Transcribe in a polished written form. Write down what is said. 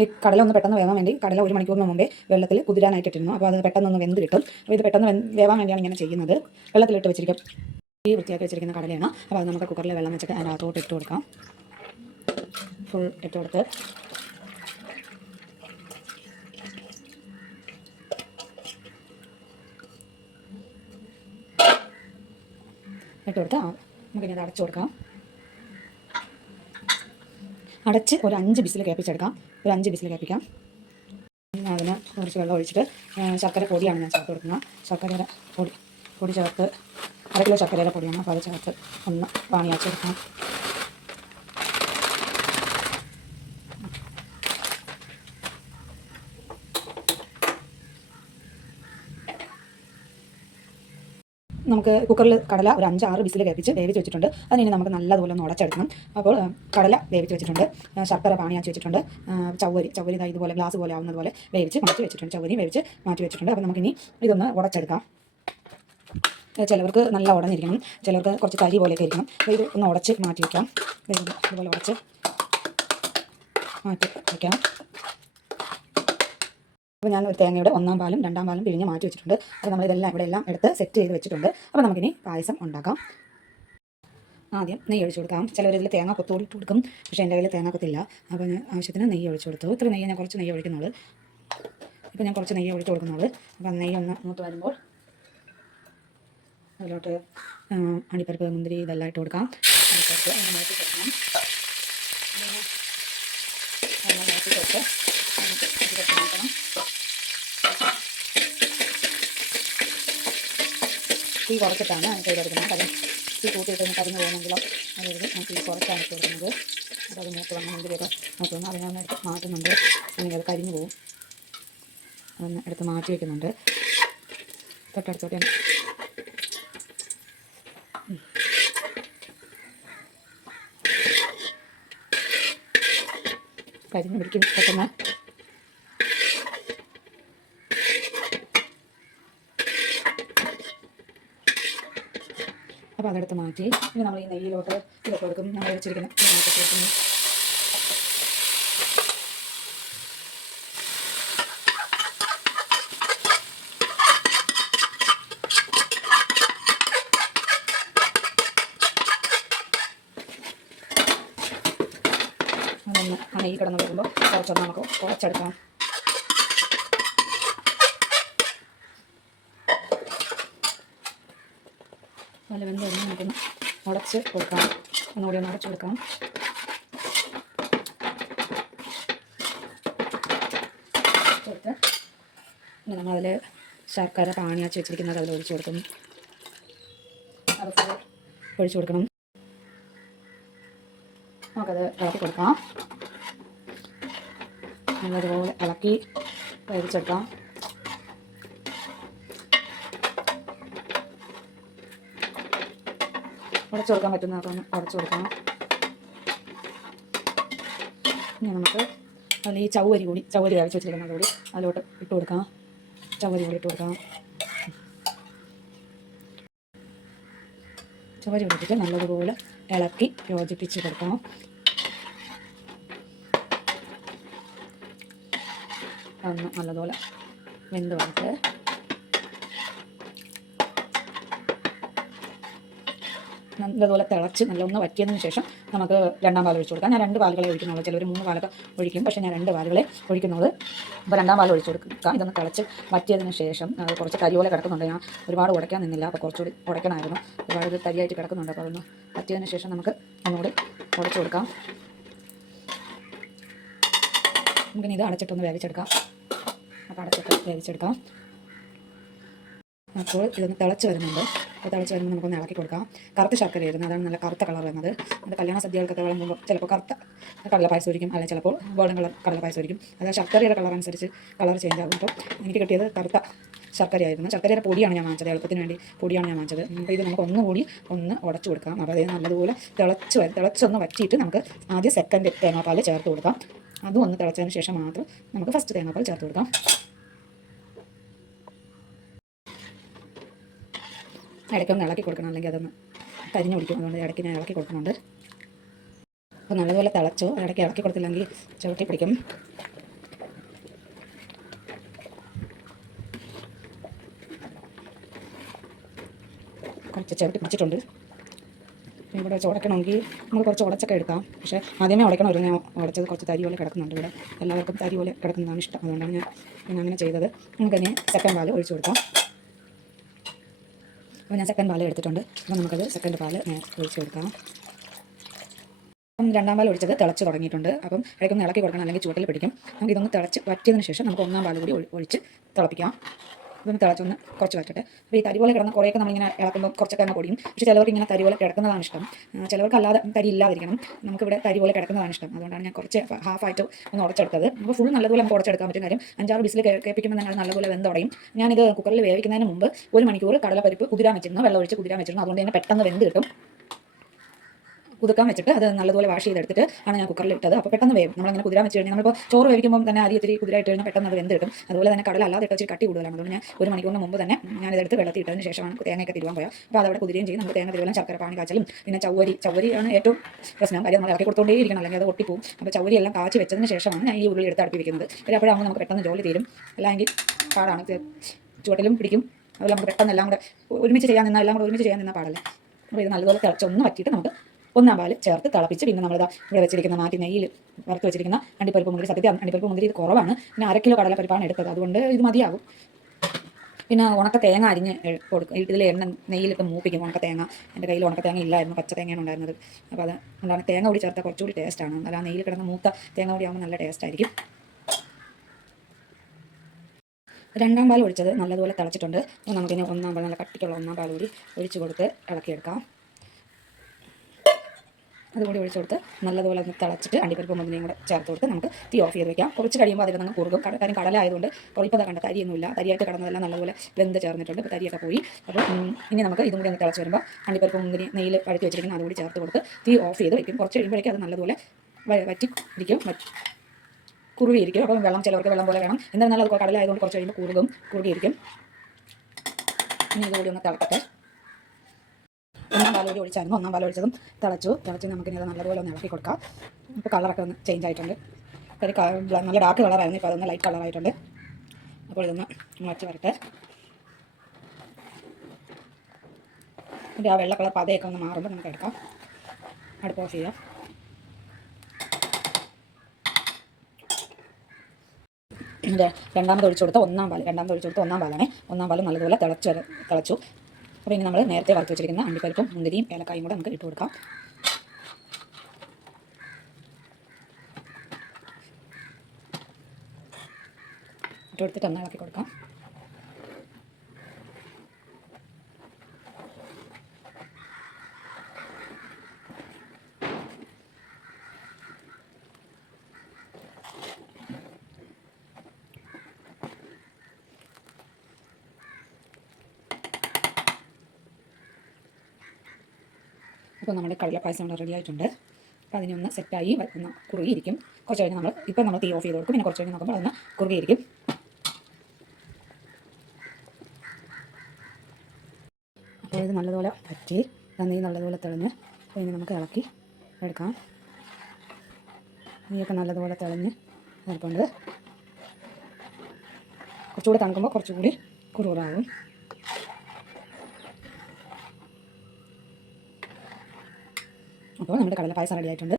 ഈ കടല ഒന്ന് പെട്ടെന്ന് വേവാൻ വേണ്ടി കടല 1 മണിക്കൂറിന് മുമ്പേ വെള്ളത്തിൽ കുതിരാനായിട്ട് ഇട്ടിരുന്നു. അപ്പോൾ അത് പെട്ടെന്നൊന്ന് വെന്ത് കിട്ടും. അപ്പോൾ ഇത് പെട്ടെന്ന് വേവാൻ വേണ്ടിയാണ് ഇങ്ങനെ ചെയ്യുന്നത്. വെള്ളത്തിലിട്ട് വെച്ചിരിക്കും. ഈ വൃത്തിയാക്കി വെച്ചിരിക്കുന്ന കടലയാണ്. അപ്പോൾ അത് നമുക്ക് കുക്കറിൽ വെള്ളം വെച്ചിട്ട് അതിനകത്തോട്ട് ഇട്ട് കൊടുക്കാം. ഫുൾ ഇട്ട് കൊടുത്ത് നമുക്കിനി അത് അടച്ചു കൊടുക്കാം. അടച്ച് ഒരു 5 വിസിൽ കേൾപ്പിച്ചെടുക്കാം. ഒരു 5 വിസിൽ കേൾപ്പിക്കാം. അതിന് കുറച്ച് വെള്ളം ഒഴിച്ചിട്ട് ശർക്കര പൊടിയാണ് ഞാൻ ചേർത്ത് കൊടുക്കുന്നത്. ശർക്കരയുടെ പൊടി ചേർത്ത് 1/2 കിലോ ശർക്കരയുടെ പൊടിയാണ്. അപ്പോൾ അത് ചേർത്ത് ഒന്ന് പാനിയാച്ചെടുക്കാം. നമുക്ക് കുക്കറിൽ കടല ഒരു 5-6 വിസിൽ വേവിച്ച് വെച്ചിട്ടുണ്ട്. അതിന് നമുക്ക് നല്ലതുപോലെ ഒന്ന് ഉടച്ചെടുക്കണം. അപ്പോൾ കടല വേവിച്ച് വെച്ചിട്ടുണ്ട്, ശർക്കര പാനിയാക്കി വെച്ചിട്ടുണ്ട്, ചവ്വരി ഇതുപോലെ ഗ്ലാസ് പോലെ ആവുന്നതുപോലെ വേവിച്ച് മാറ്റി വെച്ചിട്ടുണ്ട്. ചവ്വരി വേവിച്ച് മാറ്റി വെച്ചിട്ടുണ്ട്. അപ്പോൾ നമുക്കിനി ഇതൊന്ന് ഉടച്ചെടുക്കാം. ചിലവർക്ക് നല്ല ഉടഞ്ഞിരിക്കണം, ചിലർക്ക് കുറച്ച് തരി പോലെയൊക്കെ ഇരിക്കണം. അപ്പോൾ ഇത് ഒന്ന് ഉടച്ച് മാറ്റി വയ്ക്കാം. ഇതുപോലെ ഉടച്ച് മാറ്റി വയ്ക്കാം. അപ്പോൾ ഞാൻ ഒരു തേങ്ങയുടെ 1-ാം പാലും 2-ാം പാലും പിഴിഞ്ഞ് മാറ്റി വെച്ചിട്ടുണ്ട്. അപ്പോൾ നമ്മളിതെല്ലാം എല്ലാം എടുത്ത് സെറ്റ് ചെയ്ത് വെച്ചിട്ടുണ്ട്. അപ്പോൾ നമുക്കിനി പായസം ഉണ്ടാക്കാം. ആദ്യം നെയ്യ് ഒഴിച്ചു കൊടുക്കാം. ചിലവരിതിൽ തേങ്ങ കൊത്തോടി ഇട്ട് കൊടുക്കും, പക്ഷേ എൻ്റെ കയ്യിൽ തേങ്ങ കൊത്തില്ല. അപ്പോൾ ഞാൻ ആവശ്യത്തിന് നെയ്യ് ഒഴിച്ചു കൊടുത്തു. ഇത്ര നെയ്യ് ഞാൻ കുറച്ച് നെയ്യ് ഒഴിക്കുന്നുള്ളൂ. ഇപ്പോൾ ഞാൻ കുറച്ച് നെയ്യ് ഒഴിച്ചു കൊടുക്കുന്നുള്ളൂ. അപ്പോൾ നെയ്യ് ഒന്ന് മൂത്ത് വരുമ്പോൾ അതിലോട്ട് അണ്ടിപ്പരിപ്പ്, മുന്തിരി ഇതെല്ലാം ഇട്ട് കൊടുക്കാം. അതിനകത്ത് ഒന്ന് മാറ്റി കൊടുക്കണം. മാറ്റി കൊടുത്ത് മാറ്റണം. തീ കുറച്ചിട്ടാണ് ചെയ്തെടുക്കുന്നത്. കാര്യം തീ കൂട്ടിയിട്ടൊന്ന് കരിഞ്ഞു പോകുമെങ്കിലോ അതായത് തീ കുറച്ചാണ് ഇട്ട് കൊടുക്കുന്നത്. അപ്പോൾ അത് മൂത്ത് വന്ന് മുന്തിരിയൊക്കെ മൂത്ത് വന്ന് അതിനൊന്ന് എടുത്ത് മാറ്റുന്നുണ്ട്. അല്ലെങ്കിൽ അത് കരിഞ്ഞു പോകും. അതൊന്ന് എടുത്ത് മാറ്റി വയ്ക്കുന്നുണ്ട്. തൊട്ടടുത്തോട്ട് കരിഞ്ഞു പിടിക്കും പെട്ടെന്ന്. അപ്പോൾ അതെടുത്ത് മാറ്റി ഇനി നമ്മൾ ഈ നെയ്യിലോട്ട് ഇതൊക്കെ കൊടുക്കും. നമ്മൾ വെച്ചിരിക്കുന്ന കൊടുക്കുന്നു. അതൊന്ന് ആ നെയ്യ് കിടന്ന് വരുമ്പോൾ കുറച്ചൊന്ന് നമുക്ക് കുറച്ചെടുക്കാം. നല്ല വെന്ത് കഴിഞ്ഞ് നമുക്കൊന്ന് ഉടച്ച് കൊടുക്കാം. ഒന്നുകൂടി ഒന്ന് ഉടച്ച് കൊടുക്കാം. കൊടുത്ത് പിന്നെ നമ്മളതിൽ ശർക്കര പാനിയാച്ച് വെച്ചിരിക്കുന്നത് അതിൽ ഒഴിച്ച് കൊടുക്കും. അത് ഒഴിച്ച് കൊടുക്കണം. നമുക്കത് ഇളക്കി കൊടുക്കാം. നല്ലതുപോലെ ഇളക്കി വേവിച്ചെടുക്കാം. ഉടച്ചു കൊടുക്കാൻ പറ്റുന്നതൊക്കെ ഒന്ന് ഉടച്ചു കൊടുക്കണം. ഇനി നമുക്ക് അതിൽ ഈ ചവ്വരി അരച്ച് വെച്ചിരിക്കുന്നത് കൂടി അതിലോട്ട് ഇട്ട് കൊടുക്കാം. ചവ്വരി കൂടി ഇട്ട് കൊടുക്കാം. ചവ്വരി ഇട്ടിട്ട് നല്ലതുപോലെ ഇളക്കി യോജിപ്പിച്ച് കൊടുക്കാം. അതൊന്ന് നല്ലതുപോലെ വെന്ത് വന്നിട്ട് നല്ലതുപോലെ തിളച്ച് നല്ലൊന്ന് വറ്റിയതിന് ശേഷം നമുക്ക് 2-ാം പാൽ ഒഴിച്ച് കൊടുക്കാം. ഞാൻ 2 പാലുകളെ ഒഴിക്കുന്നുള്ളൂ. ചിലർ 3 പാലൊക്കെ ഒഴിക്കും, പക്ഷേ ഞാൻ 2 പാലുകളെ ഒഴിക്കുന്നുള്ളൂ. അപ്പോൾ 2-ാം പാൽ ഒഴിച്ച് കൊടുക്കാം. ഇതൊന്ന് തിളച്ച് വറ്റിയതിന് ശേഷം അത് കുറച്ച് കരിയോല കിടക്കുന്നുണ്ട്. ഞാൻ ഒരുപാട് ഉടയ്ക്കാൻ നിന്നില്ല, അപ്പോൾ കുറച്ചുകൂടി ഉടയ്ക്കണമായിരുന്നു. ഒരുപാട് ഇത് തരിയായിട്ട് കിടക്കുന്നുണ്ട്. അപ്പോൾ അതൊന്ന് വറ്റിയതിന് ശേഷം നമുക്ക് ഒന്നുകൂടി ഉടച്ച് കൊടുക്കാം. നമുക്കിനി ഇത് അടച്ചിട്ടൊന്ന് വേവിച്ചെടുക്കാം. അപ്പോൾ അടച്ചിട്ട് വേവിച്ചെടുക്കാം. അപ്പോൾ ഇതൊന്ന് തിളച്ച് വരുന്നുണ്ട്. അപ്പോൾ തിളച്ച് വരുമ്പോൾ നമുക്കൊന്ന് ഇളക്കി കൊടുക്കാം. കറുത്ത ശർക്കര ആയിരുന്നു, അതാണ് നല്ല കറുത്ത കളർ വരുന്നത്. അത് കല്യാണ സദ്യകൾക്കൊക്കെ വിളമ്പുമ്പോൾ ചിലപ്പോൾ കറുത്ത കടലപ്പായസം ഒരിക്കും, അല്ലെങ്കിൽ ചിലപ്പോൾ ഗോൾഡൻ കളർ കടലപ്പായസം ഒരിക്കും. അത് ശർക്കരയുടെ കളർ അനുസരിച്ച് കളർ ചേഞ്ച് ആകും. അപ്പോൾ എനിക്ക് കിട്ടിയത് കറുത്ത ശർക്കരയായിരുന്നു. ശർക്കരയുടെ പൊടിയാണ് ഞാൻ വാങ്ങിച്ചത്, എളുപ്പത്തിന് വേണ്ടി പൊടിയാണ് ഞാൻ വാങ്ങിച്ചത്. അപ്പോൾ ഇത് നമുക്ക് ഒന്നുകൂടി ഒന്ന് ഉടച്ചു കൊടുക്കാം. അപ്പോൾ അത് നല്ലതുപോലെ തിളച്ചൊന്ന് വറ്റിയിട്ട് നമുക്ക് ആദ്യം സെക്കൻഡ് തേങ്ങാപ്പാൽ ചേർത്ത് കൊടുക്കാം. അതും ഒന്ന് തിളച്ചതിന് ശേഷം മാത്രം നമുക്ക് ഫസ്റ്റ് തേങ്ങാപ്പാൽ ചേർത്ത് കൊടുക്കാം. ഇടയ്ക്കൊന്ന് ഇളക്കി കൊടുക്കണം, അല്ലെങ്കിൽ അതൊന്ന് കരിഞ്ഞു പിടിക്കും. അതുകൊണ്ട് ഇടയ്ക്ക് ഞാൻ ഇളക്കി കൊടുക്കുന്നുണ്ട്. അപ്പോൾ നല്ലതുപോലെ തിളച്ചു. ഇടയ്ക്ക് ഇളക്കി കൊടുത്തില്ലെങ്കിൽ ചവിട്ടി പിടിക്കും. ചേർത്ത് പിടിച്ചിട്ടുണ്ട്. ഇവിടെ വെച്ച് ഉടക്കണമെങ്കിൽ നമ്മൾ കുറച്ച് ഉടച്ചൊക്കെ എടുക്കാം. പക്ഷേ ആദ്യമേ ഉടയ്ക്കണമായിരുന്നു. ഞാൻ ഉടച്ചത് കുറച്ച് തരി പോലെ കിടക്കുന്നുണ്ട്. ഇവിടെ എല്ലാവർക്കും തരി പോലെ കിടക്കുന്നതാണ് ഇഷ്ടം. അതുകൊണ്ടാണ് ഞാൻ അങ്ങനെ ചെയ്തത്. നമുക്കതിന് സെക്കൻഡ് പാൽ ഒഴിച്ചു കൊടുക്കാം. അപ്പോൾ ഞാൻ സെക്കൻഡ് പാൽ എടുത്തിട്ടുണ്ട്. അപ്പോൾ നമുക്കത് സെക്കൻഡ് പാൽ ഒഴിച്ച് കൊടുക്കാം. അപ്പം രണ്ടാം പാൽ ഒഴിച്ചത് തിളച്ച് തുടങ്ങിയിട്ടുണ്ട്. അപ്പം ഇടയ്ക്കൊന്ന് ഇളക്കി കൊടുക്കണം, അല്ലെങ്കിൽ ചൂട്ടിൽ പിടിക്കും. നമുക്ക് ഇതൊന്ന് തിളച്ച് വറ്റിയതിന് ശേഷം നമുക്ക് ഒന്നാം പാൽ കൂടി ഒഴിച്ച് തിളപ്പിക്കാം. ഇതൊന്ന് തിളച്ചൊന്ന് കുറച്ച് വറ്റട്ടെ. അപ്പോൾ ഈ തരി പോലെ കിടന്ന കുറേയൊക്കെ നമ്മളിങ്ങനെ ഇളക്കുമ്പോൾ കുറച്ചൊക്കെ അങ്ങ് പൊടിയും. പക്ഷേ ചിലവർക്ക് ഇങ്ങനെ തരി പോലെ കിടക്കുന്നതാണ് ഇഷ്ടം. ചിലവർക്ക് അല്ലാതെ തരി ഇല്ലാതിരിക്കണം. നമുക്കിവിടെ തരി പോലെ കിടക്കുന്നതാണ് ഇഷ്ടം. അതുകൊണ്ടാണ് ഞാൻ കുറച്ച് ഹാഫായിട്ട് ഒന്ന് ഉടച്ചെടുത്തത്. നമുക്ക് ഫുൾ നല്ലപോലെ നമുക്ക് ഉടച്ചെടുക്കാൻ പറ്റും. കാര്യം 5-6 വിസിൽ കേൾപ്പിക്കുമ്പോൾ തന്നെ നല്ലപോലെ വെന്തുടയും. ഞാനിത് കുക്കറിൽ വേവിക്കുന്നതിന് മുമ്പ് 1 മണിക്കൂർ കടലപ്പരിപ്പ് കുതിരാൻ വെച്ചിരുന്നു, വെള്ളം ഒഴിച്ച് കുതിരാൻ വെച്ചിരുന്നു. അതുകൊണ്ട് തന്നെ പെട്ടെന്ന് വെന്ത് കിട്ടും. കുതുക്കാൻ വെച്ചിട്ട് അത് നല്ലപോലെ വാഷ് ചെയ്തെടുത്തിട്ട് ആണ് ഞാൻ കുക്കറിൽ ഇട്ടത്. അപ്പോൾ പെട്ടെന്ന് വേവും. നമ്മളങ്ങനെ കുതിരാൻ വെച്ച് കഴിഞ്ഞാൽ നമ്മളിപ്പോൾ ചോറ് വേവിക്കുമ്പോൾ തന്നെ അരി ഇത്തിരി കുതിരായിട്ട് കഴിഞ്ഞാൽ പെട്ടെന്ന് അത് വെന്ത് കിട്ടും. അതുപോലെ തന്നെ കടല അല്ലാതെ ഇട്ട് കട്ടി കൂടുതലാണ്. അതുകൊണ്ട് ഞാൻ 1 മണിക്കൂറിന് മുമ്പ് തന്നെ ഞാനിതെടുത്ത് വെള്ളത്തിൽ ഇട്ടതിന് ശേഷമാണ് തേങ്ങയൊക്കെ തിരുവാൻ പോയത്. അപ്പോൾ അതവിടെ കുതിരുകയും ചെയ്യും. നമുക്ക് തേങ്ങ തിരുവലും ശർക്കര പാനി കാച്ചലും പിന്നെ ചവ്വരിയാണ് ഏറ്റവും പ്രശ്നം. കാര്യം നമ്മൾ ഇറക്കി കൊടുത്തുകൊണ്ടേയിരിക്കണം, അല്ലെങ്കിൽ അത് ഒട്ടിപ്പോവും. അപ്പോൾ ചവ്വരി എല്ലാം കാച്ചി വെച്ചതിന് ശേഷമാണ് ഞാൻ ഈ ഉരുളി എടുത്ത് അടുപ്പി വെക്കുന്നത്. അപ്പോഴാകുമ്പോൾ നമുക്ക് പെട്ടെന്ന് ജോലി തീരും. അല്ലെങ്കിൽ പാടാണ്, ചുവട്ടിലും പിടിക്കും. അതുപോലെ നമുക്ക് പെട്ടെന്ന് എല്ലാം കൂടെ ഒരുമിച്ച് ചെയ്യാൻ നിന്നാൽ പാടല്ലേ. അപ്പോൾ ഇത് നല്ലപോലെ തിളച്ചൊന്ന് വറ്റിയിട്ട് നമുക്ക് ഒന്നാം പാൽ ചേർത്ത് തിളപ്പിച്ച് പിന്നെ നമ്മളിതാ ഇവിടെ വെച്ചിരിക്കുന്ന മാറ്റി നെയ്യിൽ വറുത്ത് വെച്ചിരിക്കുന്ന അണ്ടിപ്പരിപ്പ് മുന്തിരി. സത്യത്തിൽ അണ്ടിപ്പരിപ്പ് മുന്തിരി ഇത് കുറവാണ്. പിന്നെ 1/2 കിലോ കടലപ്പരിപ്പാണ് എടുത്തത്. അതുകൊണ്ട് ഇത് മതിയാകും. പിന്നെ ഉണക്ക തേങ്ങ അരിഞ്ഞ് കൊടുക്കും. ഇതിൽ നെയ്യിലിട്ട് മൂപ്പിക്കും ഉണക്ക തേങ്ങ. എൻ്റെ കയ്യിൽ ഉണക്ക തേങ്ങ ഇല്ലായിരുന്നു, പച്ച തേങ്ങയാണ് ഉണ്ടായിരുന്നത്. അപ്പോൾ അത് എന്താണ് തേങ്ങ കൂടി ചേർത്താൽ കുറച്ചുകൂടി ടേസ്റ്റാണ്. അല്ല നെയ്യിൽ കിടന്ന് മൂത്ത തേങ്ങ കൂടി ആകുമ്പോൾ നല്ല ടേസ്റ്റായിരിക്കും. രണ്ടാം പാൽ ഒഴിച്ചത് നല്ലതുപോലെ തിളച്ചിട്ടുണ്ട്. അപ്പോൾ നമുക്കിനി ഒന്നാം പാൽ, നല്ല കട്ടിക്കുള്ള ഒന്നാം പാൽ കൂടി ഒഴിച്ച് കൊടുത്ത് ഇളക്കിയെടുക്കാം. അതുകൂടി ഒഴിച്ച് കൊടുത്ത് നല്ലതുപോലെ ഒന്ന് തിളച്ചിട്ട് അണ്ടിപ്പരിപ്പ് മുന്തിരിയും കൂടെ ചേർത്ത് കൊടുത്ത് നമുക്ക് തീ ഓഫ് ചെയ്ത് വെക്കാം. കുറച്ച് കഴിയുമ്പോൾ അതിൽ നിന്ന് കുറുകും. കാര്യം കടല ആയതുകൊണ്ട് ഇപ്പോൾ കണ്ട തരിയൊന്നുമില്ല. തരിയായിട്ട് കിടന്നതെല്ലാം നല്ലപോലെ വെന്ത് ചേർന്നിട്ടുണ്ട്. ഇപ്പോൾ തരിയൊക്കെ പോയി. അപ്പോൾ ഇനി നമുക്ക് ഇതും കൂടി ഒന്ന് തിളച്ച് വരുമ്പോൾ അണ്ടിപ്പരിപ്പ് മുന്തിരി നെയ്യിൽ വഴറ്റി വെച്ചിരിക്കുന്ന അതുകൂടി ചേർത്ത് കൊടുത്ത് തീ ഓഫ് ചെയ്ത് വെക്കും. കുറച്ച് കഴിയുമ്പോഴേക്കും അത് നല്ലപോലെ വറ്റിയിരിക്കും, കുറുകിയിരിക്കും. അപ്പോൾ ചിലവർക്ക് വെള്ളം പോലെ വേണം. എന്നാലും അത് കടല ആയതുകൊണ്ട് കുറച്ച് കഴിയുമ്പോൾ കുറുകിയിരിക്കും. ഇനി ഇതുകൂടി ഒന്ന് തിളക്കട്ടെ. ഒന്നാം പാൽ കൂടി ഒഴിച്ചായിരുന്നു. ഒന്നാം പാൽ ഒഴിച്ചതും തിളച്ച് നമുക്കിനി അത് നല്ലപോലെ ഒന്ന് ഇളക്കി കൊടുക്കാം. ഇപ്പോൾ കളറൊക്കെ ഒന്ന് ചേഞ്ച് ആയിട്ടുണ്ട്. നല്ല ഡാർക്ക് കളറായിരുന്നു. ഇപ്പോൾ അതൊന്ന് ലൈറ്റ് കളറായിട്ടുണ്ട്. അപ്പോൾ ഇതൊന്ന് മാറ്റി വരട്ടെ. ആ വെള്ള കളർ പതയൊക്കെ ഒന്ന് മാറുമ്പോൾ നമുക്ക് എടുക്കാം. അടുപ്പ് ഓഫ് ചെയ്യാം. രണ്ടാമത് ഒഴിച്ചു കൊടുത്ത ഒന്നാം പാലാണ്. ഒന്നാം പാൽ നല്ലതുപോലെ തിളച്ചു. അപ്പോൾ ഇനി നമ്മൾ നേരത്തെ വറുത്ത് വെച്ചിരിക്കുന്ന അണ്ടിപ്പരിപ്പും മുന്തിരിയും ഏലക്കായും കൂടെ നമുക്ക് ഇട്ട് കൊടുക്കാം. ഇട്ട് കൊടുത്തിട്ട് ഒന്ന് ഇളക്കി കൊടുക്കാം. അപ്പോൾ നമ്മുടെ കടലപ്പായസം ഇവിടെ റെഡി ആയിട്ടുണ്ട്. അപ്പോൾ അതിനൊന്ന് സെറ്റായി ഒന്ന് കുറുകിയിരിക്കും. കുറച്ച് കഴിഞ്ഞ് നമ്മൾ തീ ഓഫ് ചെയ്ത് കൊടുക്കും. പിന്നെ കുറച്ച് കഴിഞ്ഞ് നോക്കുമ്പോൾ അതൊന്ന് കുറുകിയിരിക്കും. അപ്പോൾ ഇത് നല്ലതുപോലെ പറ്റി നെയ്യ് നല്ലതുപോലെ തെളിഞ്ഞ് പിന്നെ നമുക്ക് ഇളക്കി എടുക്കാം. നെയ്യൊക്കെ നല്ലതുപോലെ തെളിഞ്ഞ് നിൽപ്പുണ്ട്. കുറച്ചുകൂടി തണുക്കുമ്പോൾ കുറച്ചുകൂടി കുറുകുറാകും. അപ്പോൾ നമ്മുടെ കടലപ്പായസം റെഡി ആയിട്ടുണ്ട്.